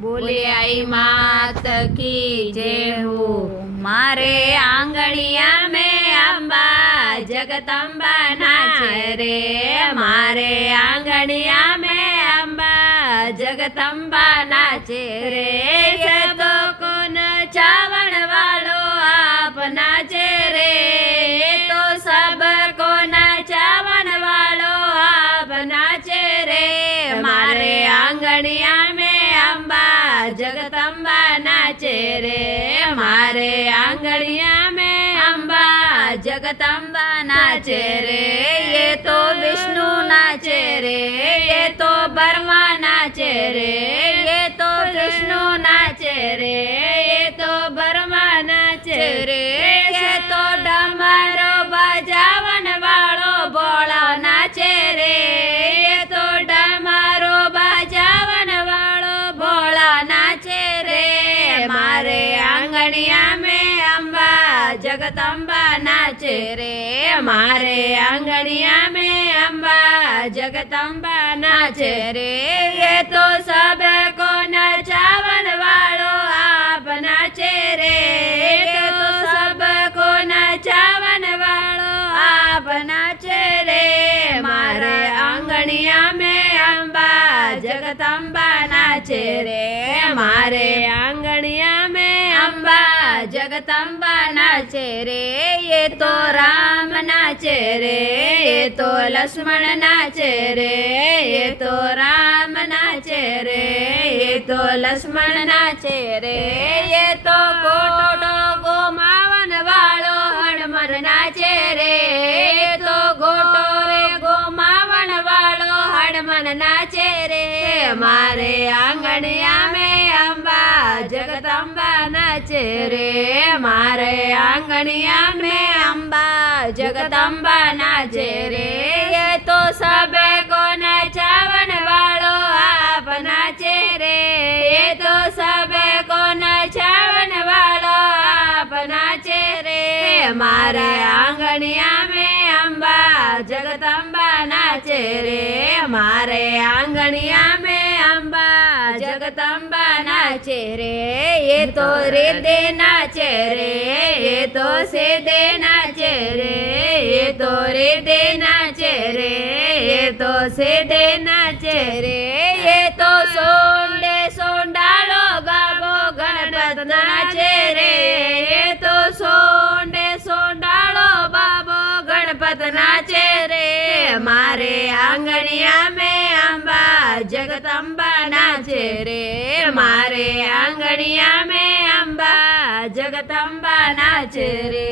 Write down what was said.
बोले आई मात की जय हो। मारे आंगणिया में अम्बा जगदम्बा नाचे रे। मारे आंगणिया में अम्बा जगदम्बा नाचे रे। ये तो कौन चावण वालो आप नाचे रे। ये तो सब कौन चावण वालो आप नाचे रे। मारे आंगणिया में अम्बा जगदम्बा नाचे रे। मारे आंगणिया में अम्बा जगदम्बा नाचे रे। ये तो विष्णु नाचे रे। ये तो ब्रह्मा नाचे रे। ये तो विष्णु नाचे रे। ये तो ब्रह्मा नाचे रे। ये तो डमरू बजावन वालो भोळा नाचे रे। ये तो डमरू बजावन वालो भोळा नाचे रे। मारे आंगणिया में अम्बा जगदम्बा नाचे रे। मारे आंगणिया में अम्बा जगदम्बा नाचे रे। ये तो सब को नचावन वालो आप नाचे रे। ये तो सब को नचावन वालो आप नाचे रे। मारे आंगणिया में अम्बा जगदम्बा नाचे रे। मारे आंगणिया में अम्बा जगदम्बा नाचे रे। ये तो राम नाचे रे। ये तो लक्ष्मण नाचे रे। ये तो राम नाचे रे। ये तो लक्ष्मण नाचे रे। ये तो गोटो गोमावन वालो हनुमान नाचे रे। ये तो गोटो रे गोमावन वालो हनुमान नाचे रे। मारे आंगणिया में अम्बा जगदम्बा नाचे रे। मारे आंगणिया में अम्बा जगदम्बा नाचे रे। ये तो सब को नचावन वालो आप नाचे रे। ये तो सब को नचावन वालो आप नाचे रे। मारे आंगणिया में अम्बा जगदम्बा नाचे रे। मारे आंगणिया में अम्बा जगदम्बा नाचे रे। ये तो रिद्धि नाचे रे। ये तो सिद्धि नाचे रे। ये तो रिद्धि नाचे रे। ये तो सिद्धि नाचे रे। ये तो सोंडे सोंडालो गाबो गणपत नाचे रे। ये तो सोंडे सोंडालो बाबो गणपत नाचे रे। मारे आंगणिया में अम्बा जगदम्बा नाचे रे। मारे आंगणिया में अम्बा जगदम्बा नाचे रे।